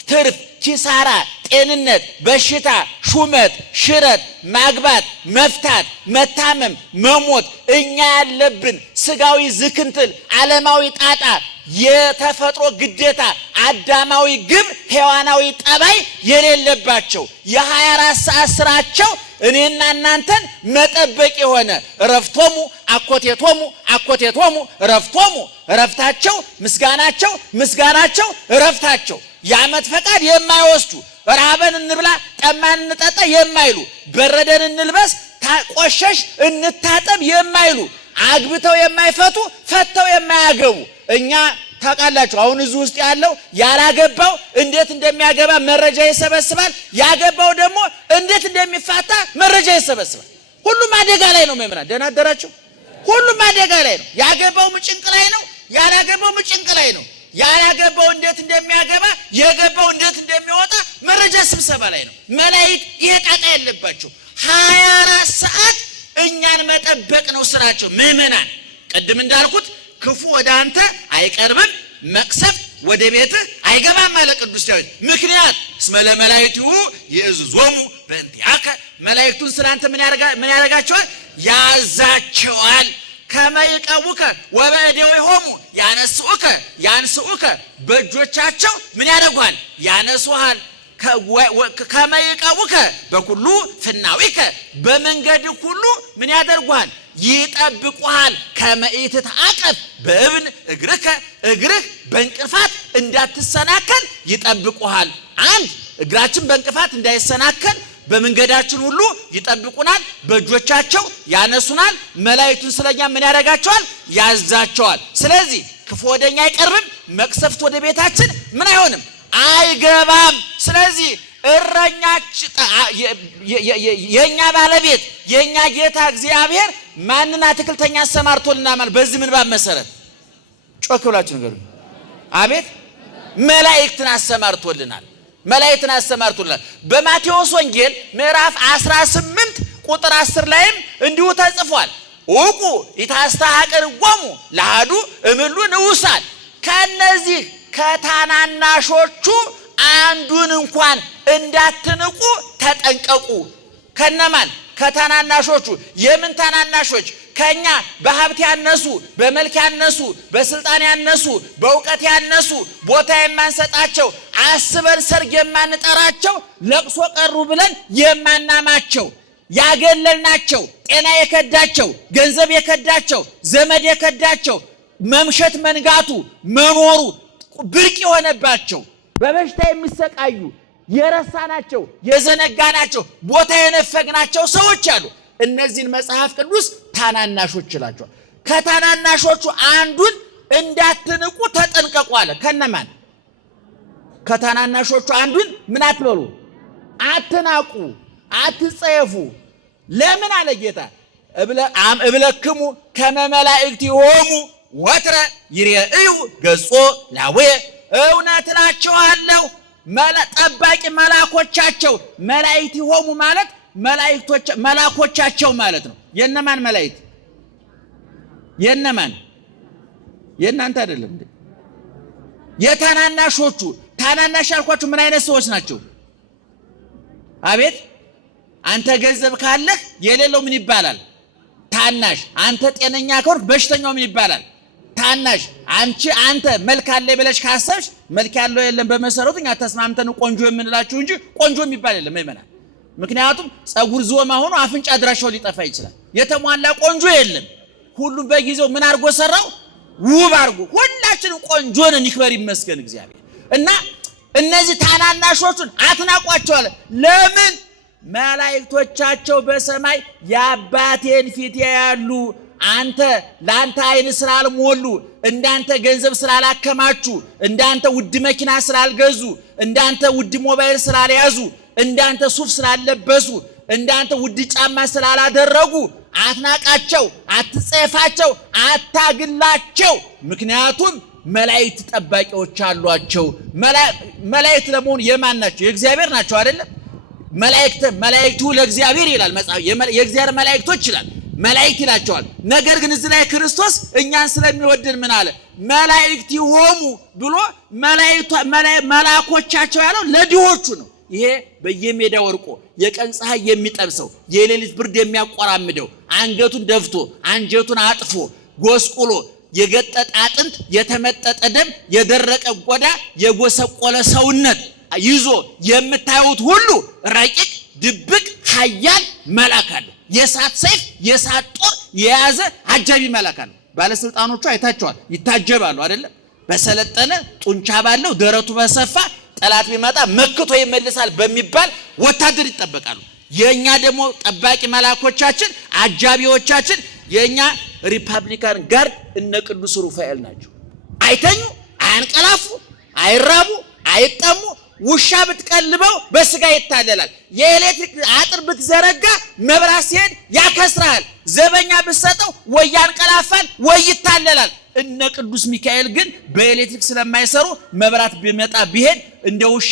ትርፍ ኪሳራ፣ ጤንነት፣ በሽታ፣ ሹመት፣ ሽረት፣ ማግባት፣ መፍታት፣ መታመም፣ መሞት እኛ ያለብን ስጋዊ ዝክንትል፣ ዓለማዊ ጣጣ፣ የተፈጥሮ ግዴታ፣ አዳማዊ ግብ፣ ሔዋናዊ ጠባይ የሌለባቸው የ24 ሰዓት ስራቸው እኔና እናንተን መጠበቅ የሆነ ረፍቶሙ አኮቴቶሙ አኮቴቶሙ ረፍቶሙ ረፍታቸው ምስጋናቸው ረፍታቸው የዓመት ፈቃድ የማይወስዱ ረሃበን እንብላ ጠማን እንጠጣ የማይሉ በረደን እንልበስ ቆሸሽ እንታጠብ የማይሉ አግብተው የማይፈቱ ፈተው የማያገቡ እኛ ታውቃላችሁ አሁን እዚህ ውስጥ ያለው ያላገባው እንዴት እንደሚያገባ መረጃ ይሰበስባል ያገባው ደግሞ እንዴት እንደሚፋታ መረጃ ይሰበስባል ሁሉም አደጋ ላይ ነው መምራ ደህና አደራችሁ ሁሉም አደጋ ላይ ነው ያገባው ምጭንቅ ላይ ነው ያላገባው ምጭንቅ ላይ ነው ያላገባው እንዴት እንደሚያገባ የገባው እንዴት እንደሚወጣ መረጃ ስብሰባ ላይ ነው መላእክት ይሄ ጣጣ ያለባቸው 24 ሰዓት እኛን መጠበቅ ነው ስራቸው ምእመናን ቀድም እንዳልኩት ክፉ ወደ አንተ አይቀርብም መቅሰፍት ወደ ቤት አይገባም ማለት ቅዱስ ዳዊት ምክንያት እስመ ለመላእክቱ ይእዝዞሙ በእንቲአከ መላእክቱን ስላንተ ምን ያደርጋቸዋል ያዛቸዋል ከመይቀቡከ ወበእዴሆሙ ያነስኡከ በእጆቻቸው ምን ያደርጓል ያነሱሃል ከመይቀቡከ በኩሉ ፍናዊከ በመንገድ ሁሉ ምን ያደርጓል ይጠብቁሃል ከመይትት አቀፍ በእብን እግርህ በእንቅፋት እንዳትሰናከል ይጠብቁሃል አንድ እግራችን በእንቅፋት እንዳይሰናከል በመንገዳችን ሁሉ ይጠብቁናል በእጆቻቸው ያነሱናል መላእክቱን ስለኛ ምን ያደርጋቸዋል ያዛቸዋል ስለዚህ ክፉ ወደኛ አይቀርብም መቅሰፍት ወደ ቤታችን ምን አይሆንም አይገባም ስለዚህ እረኛችን የኛ ባለቤት የኛ ጌታ እግዚአብሔር ማንና አትክልተኛ አሰማርቶልና ማለት በዚህ ምንባብ መሰረት ጮክ ብላችሁ ንገሩ አቤት መላእክትን አሰማርቶልናል በማቴዎስ ወንጌል ምዕራፍ 18 ቁጥር 10 ላይም እንዲሁ ተጽፏል ወቁ ይታስተሐቅርዎሙ ለአሐዱ እምሉ ንዑሳን ከነዚህ ከታናናሾቹ አንዱን እንኳን እንዳትንቁ ተጠንቀቁ ከነማን ከታናናሾቹ የምን ታናናሾች ከኛ በሀብት ያነሱ በመልክ ያነሱ በስልጣን ያነሱ በእውቀት ያነሱ ቦታ የማንሰጣቸው አስበን ሰርግ የማንጠራቸው ለቅሶ ቀሩ ብለን የማናማቸው ያገለልናቸው ጤና የከዳቸው ገንዘብ የከዳቸው ዘመድ የከዳቸው መምሸት መንጋቱ መኖሩ ብርቅ የሆነባቸው በበሽታ የሚሰቃዩ የረሳናቸው የዘነጋናቸው ቦታ የነፈግናቸው ሰዎች አሉ እነዚህን መጽሐፍ ቅዱስ ታናናሾች ይላቸዋል ከታናናሾቹ አንዱን እንዳትንቁ ተጠንቀቁ አለ ከነማን ከታናናሾቹ አንዱን ምን አትበሉ አትናቁ አትጸየፉ ለምን አለ ጌታ እብለክሙ ከመ መላእክቲሆሙ ወትረ ይሬእዩ ገጾ ላዌ እውነት እላችኋለሁ ጠባቂ መላእክቶቻቸው መላእክቲሆሙ ማለት መላእክቶቻቸው ማለት ነው የነማን መላእክት የነማን የናንተ አይደለም እንዴ የታናናሾቹ ታናናሽ ያልኳችሁ ምን አይነት ሰዎች ናቸው አቤት አንተ ገንዘብ ካለህ የሌለው ምን ይባላል ታናሽ አንተ ጤነኛ ከሆንክ በሽተኛው ምን ይባላል ታናሽ አንተ መልክ አለ ብለሽ ካሰብሽ መልክ ያለው የለም በመሰረቱ እኛ ተስማምተን ቆንጆ የምንላችሁ እንጂ ቆንጆ የሚባል የለም አይመናል ምክንያቱም ጸጉር ዞማ ሆኖ አፍንጫ ድራሻው ሊጠፋ ይችላል የተሟላ ቆንጆ የለም ሁሉም በጊዜው ምን አርጎ ሰራው ውብ አርጎ ሁላችንም ቆንጆ ነን ይክበር ይመስገን እግዚአብሔር እና እነዚህ ታናናሾቹን አትናቋቸው አለ ለምን መላእክቶቻቸው በሰማይ ያባቴን ፊት ያያሉ አንተ ላንተ አይን ስላልሞሉ እንዳንተ ገንዘብ ስላላከማቹ እንዳንተ ውድ መኪና ስላልገዙ እንዳንተ ውድ ሞባይል ስላልያዙ እንዳንተ ሱፍ ስላለበሱ እንዳንተ ውድ ጫማ ስላላደረጉ አትናቃቸው አትጸየፋቸው አታግላቸው ምክንያቱም መላእክት ጠባቂዎች አሏቸው መላእክት ለመሆኑ የማን ናቸው የእግዚአብሔር ናቸው አይደለም መላእክቱ ለእግዚአብሔር ይላል መጽሐፍ የእግዚአብሔር መላእክቶች ይላል መላእክት ይላቸዋል ነገር ግን እዚህ ላይ ክርስቶስ እኛን ስለሚወደን ምን አለ መላእክቲሆሙ ብሎ መላእክቶቻቸው ያለው ለድሆቹ ነው ይሄ በየሜዳ ወርቆ የቀን ፀሐይ የሚጠብሰው የሌሊት ብርድ የሚያቆራምደው አንገቱን ደፍቶ አንጀቱን አጥፎ ጎስቁሎ የገጠጠ አጥንት የተመጠጠ ደም የደረቀ ቆዳ የጎሰቆለ ሰውነት ይዞ የምታዩት ሁሉ ረቂቅ ድብቅ ኃያል መልአክ አለ። የእሳት ሰይፍ የእሳት ጦር የያዘ አጃቢ መልአክ አለ። ባለስልጣኖቹ አይታቸዋል፣ ይታጀባሉ አይደለም? በሰለጠነ ጡንቻ ባለው ደረቱ በሰፋ ጠላት ቢመጣ መክቶ ይመልሳል በሚባል ወታደር ይጠበቃሉ። የኛ ደግሞ ጠባቂ መልአኮቻችን አጃቢዎቻችን የኛ ሪፐብሊካን ጋርድ እነ ቅዱስ ሩፋኤል ናቸው። አይተኙ፣ አያንቀላፉ፣ አይራቡ፣ አይጠሙ። ውሻ ብትቀልበው በስጋ ይታለላል። የኤሌክትሪክ አጥር ብትዘረጋ መብራት ሲሄድ ያከስራል። ዘበኛ ብትሰጠው ወይ ያንቀላፋል ወይ ይታለላል። እነ ቅዱስ ሚካኤል ግን በኤሌክትሪክ ስለማይሰሩ መብራት ቢመጣ ቢሄድ እንደ ውሻ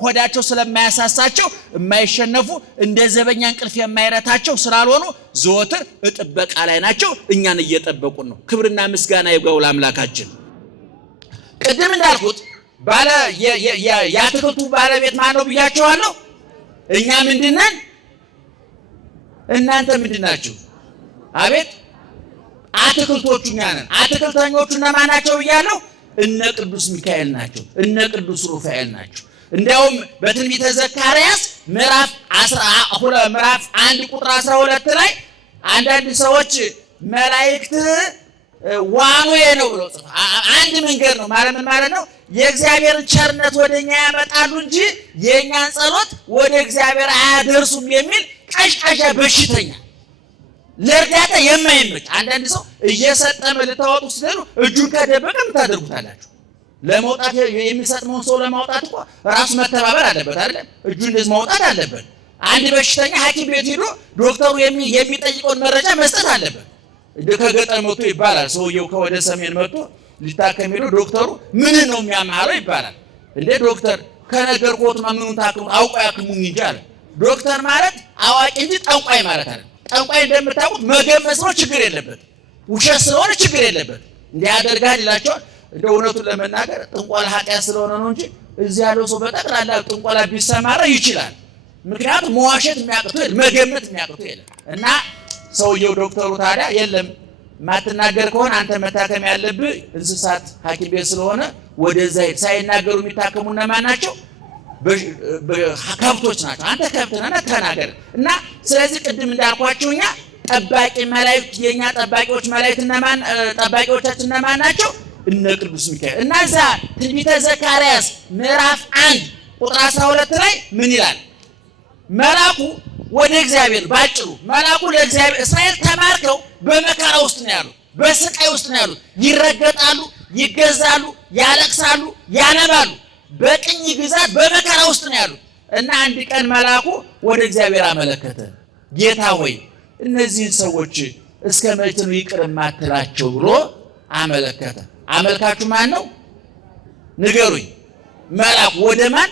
ሆዳቸው ስለማያሳሳቸው የማይሸነፉ እንደ ዘበኛ እንቅልፍ የማይረታቸው ስላልሆኑ ዘወትር ጥበቃ ላይ ናቸው። እኛን እየጠበቁን ነው። ክብርና ምስጋና ይግባው ለአምላካችን። ቅድም እንዳልኩት ባለ የአትክልቱ ባለቤት ማን ነው ብያቸዋለሁ። እኛ ምንድነን? እናንተ ምንድናችሁ? አቤት አትክልቶቹ እኛ ነን። አትክልተኞቹ እነማን ናቸው ብያለሁ? እነ ቅዱስ ሚካኤል ናቸው፣ እነ ቅዱስ ሩፋኤል ናቸው። እንዲያውም በትንቢተ ዘካርያስ ምዕራፍ 1 ቁጥር 12 ላይ አንዳንድ ሰዎች መላእክት ዋኖዬ ነው ብለው ጽፈው አንድ መንገድ ነው ማለት ነው። የእግዚአብሔርን ቸርነት ወደኛ ያመጣሉ እንጂ የኛን ጸሎት ወደ እግዚአብሔር አያደርሱም የሚል ቀሽቃሻ በሽተኛ ለእርዳታ የማይመች አንዳንድ ሰው እየሰጠመ ልታወጡ ስለሉ እጁን ከደበቀ ምታደርጉታላችሁ። ለማውጣት የሚሰጥመውን ሰው ለማውጣት እኮ ራሱ መተባበር አለበት አይደል? እጁን እንደዚህ ማውጣት አለበት። አንድ በሽተኛ ሐኪም ቤት ሄዶ ዶክተሩ የሚጠይቀውን መረጃ መስጠት አለበት። እንደ ከገጠር መጥቶ ይባላል ሰውየው ከወደ ሰሜን መጥቶ ሊታከም ሄዶ ዶክተሩ ምን ነው የሚያማረው ይባላል። እንደ ዶክተር ከነገርኩት ምኑን ታክሙ አውቀው ያክሙኝ እንጂ አለ። ዶክተር ማለት አዋቂ እንጂ ጠንቋይ ማለት አይደል። ጠንቋይ እንደምታውቁት መገመት ነው፣ ችግር የለበት። ውሸት ስለሆነ ችግር የለበት። እንዲህ ያደርጋል ይላቸዋል። እንደ እውነቱን ለመናገር ጥንቆላ ኃጢአት ስለሆነ ነው እንጂ እዚህ ያለው ሰው በጠቅላላ ጥንቆላ ቢሰማራ ይችላል። ምክንያቱም መዋሸት የሚያቅተው የለም፣ መገመት የሚያቅተው የለም። እና ሰውየው ዶክተሩ ታዲያ የለም ማትናገር ከሆነ አንተ መታከም ያለብህ እንስሳት ሐኪም ቤት ስለሆነ ወደዛ ሄድ። ሳይናገሩ የሚታከሙ እነማን ናቸው? ከብቶች ናቸው። አንተ ከብት ነህ ተናገር። እና ስለዚህ ቅድም እንዳልኳችሁ እኛ ጠባቂ መላእክት የኛ ጠባቂዎች መላእክት እነማን ጠባቂዎቻችን እነማን ናቸው? እነ ቅዱስ ሚካኤል። እና እዛ ትንቢተ ዘካርያስ ምዕራፍ 1 ቁጥር 12 ላይ ምን ይላል? መልአኩ ወደ እግዚአብሔር ባጭሩ መልአኩ ለእግዚአብሔር እስራኤል ተማርከው በመከራ ውስጥ ነው ያሉት፣ በስቃይ ውስጥ ነው ያሉት። ይረገጣሉ፣ ይገዛሉ፣ ያለቅሳሉ፣ ያነባሉ። በቅኝ ግዛት በመከራ ውስጥ ነው ያሉት። እና አንድ ቀን መልአኩ ወደ እግዚአብሔር አመለከተ። ጌታ ሆይ እነዚህን ሰዎች እስከ መቼ ነው ይቅር የማትላቸው ብሎ አመለከተ። አመልካቹ ማን ነው ንገሩኝ? መልአኩ ወደ ማን?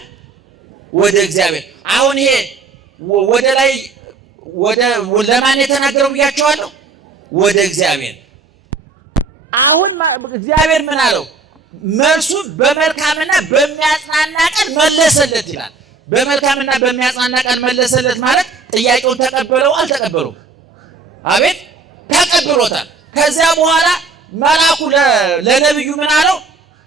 ወደ እግዚአብሔር። አሁን ይሄ ወደ ላይ ለማን የተናገረው ብያቸዋለሁ? ወደ እግዚአብሔር። አሁን እግዚአብሔር ምን አለው? መልሱ በመልካምና በሚያጽናና ቃል መለሰለት ይላል። በመልካምና በሚያጽናና ቃል መለሰለት ማለት ጥያቄውን ተቀበለው አልተቀበለው? አቤት ተቀብሎታል። ከዚያ በኋላ መልአኩ ለነብዩ ምን አለው?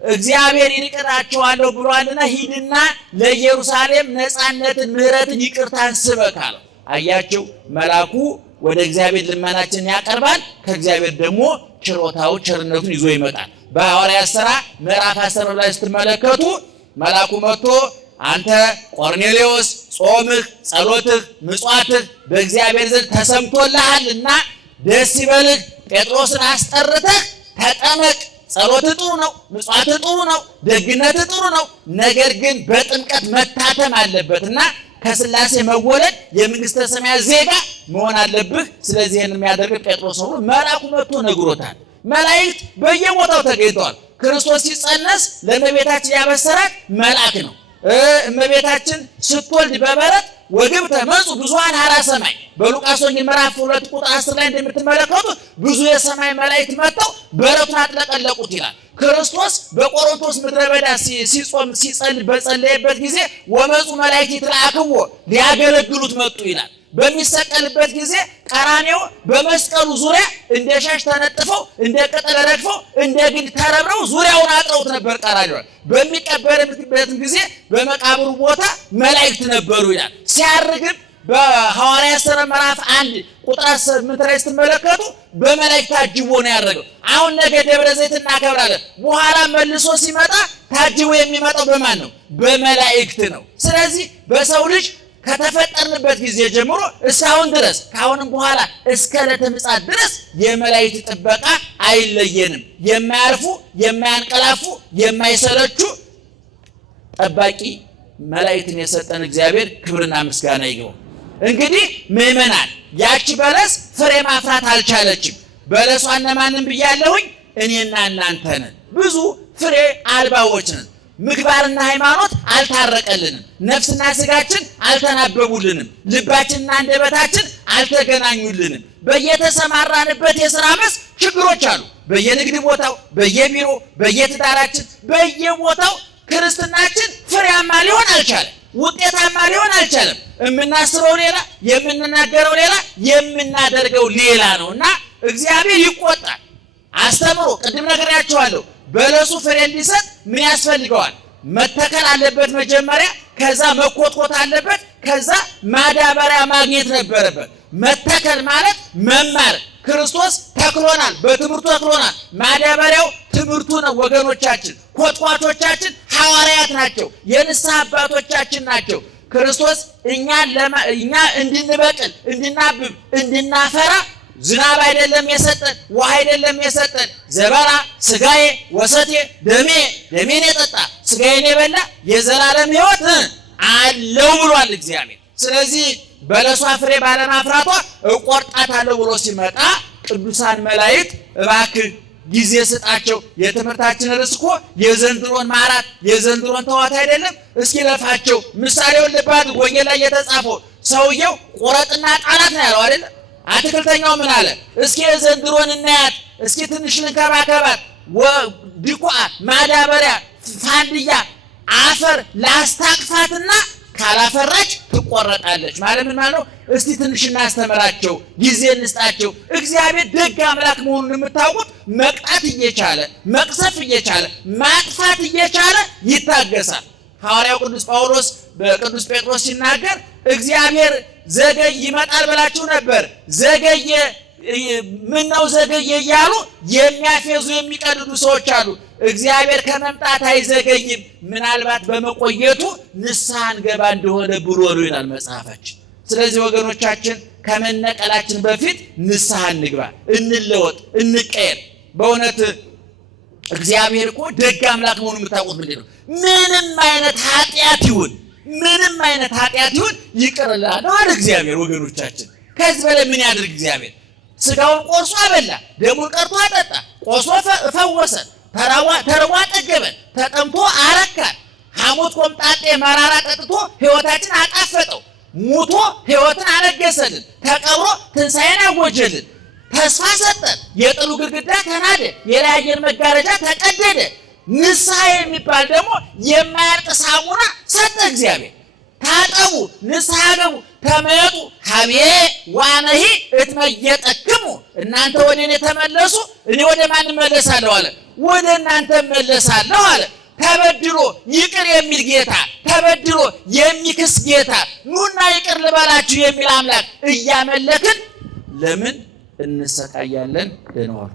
እግዚአብሔር ይቅራቸዋለሁ ብሏልና ሂድና ለኢየሩሳሌም ነፃነትን፣ ምህረትን፣ ይቅርታን ስበክ አለው። አያቸው መልአኩ ወደ እግዚአብሔር ልመናችንን ያቀርባል። ከእግዚአብሔር ደግሞ ችሮታው ቸርነቱን ይዞ ይመጣል። በሐዋርያት ሥራ ምዕራፍ 10 ላይ ስትመለከቱ መልአኩ መጥቶ አንተ ቆርኔሌዎስ ጾምህ፣ ጸሎትህ፣ ምጽዋትህ በእግዚአብሔር ዘንድ ተሰምቶልሃልና ደስ ይበልህ፣ ጴጥሮስን አስጠርተህ ተጠመቅ። ጸሎትህ ጥሩ ነው፣ ምጽዋትህ ጥሩ ነው፣ ደግነትህ ጥሩ ነው። ነገር ግን በጥምቀት መታተም አለበትና ከሥላሴ መወለድ የመንግሥተ ሰማያት ዜጋ መሆን አለብህ። ስለዚህ ይህን የሚያደርግ ጴጥሮስ ነው። መልአኩ መጥቶ ነግሮታል። መላእክት በየቦታው ተገኝተዋል። ክርስቶስ ሲጸነስ ለእመቤታችን ያበሰራት መልአክ ነው። እመቤታችን ስትወልድ በበረት ወግብተ መጹ ብዙኃን ሀራ ሰማይ በሉቃስ ወንጌል ምዕራፍ 2 ቁጥር 10 ላይ እንደምትመለከቱት ብዙ የሰማይ መላእክት መጥተው በረቱን አጥለቀለቁት ይላል። ክርስቶስ በቆሮንቶስ ምድረ በዳ ሲጾም ሲጸልይ በጸለየበት ጊዜ ወመጹ መላእክት ይትለአክዎ ሊያገለግሉት መጡ ይላል። በሚሰቀልበት ጊዜ ቀራንዮ በመስቀሉ ዙሪያ እንደ ሻሽ ተነጥፈው እንደ ቅጠል ረግፈው እንደ ግንድ ተረብረው ዙሪያውን አጥረውት ነበር። ቀራንዮ በሚቀበርበት ጊዜ በመቃብሩ ቦታ መላእክት ነበሩ ይላል። ሲያርግም በሐዋርያት ሥራ ምዕራፍ 1 ቁጥር 8 ላይ ስትመለከቱ በመላእክት ታጅቦ ነው ያደረገው። አሁን ነገ ደብረ ዘይት እናከብራለን። በኋላ መልሶ ሲመጣ ታጅቦ የሚመጣው በማን ነው? በመላእክት ነው። ስለዚህ በሰው ልጅ ከተፈጠርንበት ጊዜ ጀምሮ እስካሁን ድረስ ካሁንም በኋላ እስከ ዕለተ ምጽአት ድረስ የመላእክት ጥበቃ አይለየንም። የማያርፉ የማያንቀላፉ የማይሰለቹ ጠባቂ መላእክትን የሰጠን እግዚአብሔር ክብርና ምስጋና ይግባው። እንግዲህ ምእመናን ያቺ በለስ ፍሬ ማፍራት አልቻለችም። በለሷ እነማንን ብያለሁኝ? እኔና እናንተ ነን። ብዙ ፍሬ አልባዎች ነን። ምግባርና ሃይማኖት አልታረቀልንም። ነፍስና ስጋችን አልተናበቡልንም። ልባችንና አንደበታችን አልተገናኙልንም። በየተሰማራንበት የሥራ መስክ ችግሮች አሉ። በየንግድ ቦታው፣ በየቢሮ፣ በየትዳራችን፣ በየቦታው ክርስትናችን ፍሬያማ ሊሆን አልቻለም። ውጤታማ ሊሆን አልቻለም። የምናስበው ሌላ፣ የምንናገረው ሌላ፣ የምናደርገው ሌላ ነውና እግዚአብሔር ይቆጣል። አስተምሮ ቅድም ነግሬያችኋለሁ። በለሱ ፍሬ እንዲሰጥ ምን ያስፈልገዋል? መተከል አለበት መጀመሪያ፣ ከዛ መኮትኮት አለበት፣ ከዛ ማዳበሪያ ማግኘት ነበረበት። መተከል ማለት መማር። ክርስቶስ ተክሎናል፣ በትምህርቱ ተክሎናል። ማዳበሪያው ትምህርቱ ነው ወገኖቻችን። ኮትኳቾቻችን ሐዋርያት ናቸው፣ የንስሐ አባቶቻችን ናቸው። ክርስቶስ እኛ እንድንበቅል፣ እንድናብብ፣ እንድናፈራ ዝናብ አይደለም የሰጠን፣ ውሃ አይደለም የሰጠን። ዘበራ ስጋዬ ወሰቴ ደሜ፣ ደሜን የጠጣ ስጋዬን የበላ የዘላለም ሕይወት አለው ብሏል እግዚአብሔር። ስለዚህ በለሷ ፍሬ ባለማፍራቷ እቆርጣታለሁ ብሎ ሲመጣ ቅዱሳን መላእክት እባክህ ጊዜ ስጣቸው። የትምህርታችን ርዕስ እኮ የዘንድሮን ማራት የዘንድሮን ተዋት አይደለም። እስኪ ለፋቸው። ምሳሌውን ልብ አድርጉ። ወንጌል ላይ የተጻፈው ሰውየው ቁረጥና ቃላት ነው ያለው አይደለም። አትክልተኛው ምን አለ? እስኪ የዘንድሮን እናያት፣ እስኪ ትንሽ ልንከባከባት፣ ድቋ ማዳበሪያ ፋንድያ አፈር ላስታቅፋትና ካላፈራች ትቆረጣለች ማለት ምን ማለት ነው? እስቲ ትንሽ እናስተምራቸው፣ ጊዜ እንስጣቸው። እግዚአብሔር ደግ አምላክ መሆኑን የምታውቁት መቅጣት እየቻለ መቅሰፍ እየቻለ ማጥፋት እየቻለ ይታገሳል። ሐዋርያው ቅዱስ ጳውሎስ በቅዱስ ጴጥሮስ ሲናገር እግዚአብሔር ዘገይ ይመጣል ብላችሁ ነበር፣ ዘገየ ምን ነው ዘገየ እያሉ የሚያፌዙ የሚቀልዱ ሰዎች አሉ። እግዚአብሔር ከመምጣት አይዘገይም፣ ምናልባት በመቆየቱ ንስሐ እንገባ እንደሆነ ብሎ ነው ይላል መጽሐፋችን። ስለዚህ ወገኖቻችን ከመነቀላችን በፊት ንስሐ እንግባ፣ እንለወጥ፣ እንቀየር። በእውነት እግዚአብሔር እኮ ደግ አምላክ መሆኑን የምታውቁት ምንድን ነው? ምንም አይነት ኃጢአት ይሁን ይቅር እላለሁ አለ እግዚአብሔር። ወገኖቻችን ከዚህ በላይ ምን ያድርግ እግዚአብሔር? ስጋውን ቆርሶ አበላ፣ ደሙን ቀርቶ አጠጣ፣ ቆስሎ ፈወሰን፣ ተርቦ አጠገበን፣ ተጠምቶ አረካን፣ ሐሞት ኮምጣጤ መራራ ጠጥቶ ሕይወታችን አጣፈጠው፣ ሙቶ ሕይወትን አነገሰልን፣ ተቀብሮ ትንሣኤን አወጀልን፣ ተስፋ ሰጠን፣ የጥሉ ግድግዳ ተናደ፣ የለያየን መጋረጃ ተቀደደ። ንስሐ የሚባል ደግሞ የማያልቅ ሳሙና ሰጠ እግዚአብሔር። ታጠቡ፣ ንስሐ ገቡ፣ ተመየጡ ሀቤ ዋነሂ እትመየጠክሙ፣ እናንተ ወደ እኔ ተመለሱ፣ እኔ ወደ ማን እመለሳለሁ አለ? ወደ እናንተ እመለሳለሁ አለ። ተበድሎ ይቅር የሚል ጌታ፣ ተበድሎ የሚክስ ጌታ፣ ኑና ይቅር ልበላችሁ የሚል አምላክ እያመለክን ለምን እንሰቃያለን? ደህና ዋሉ።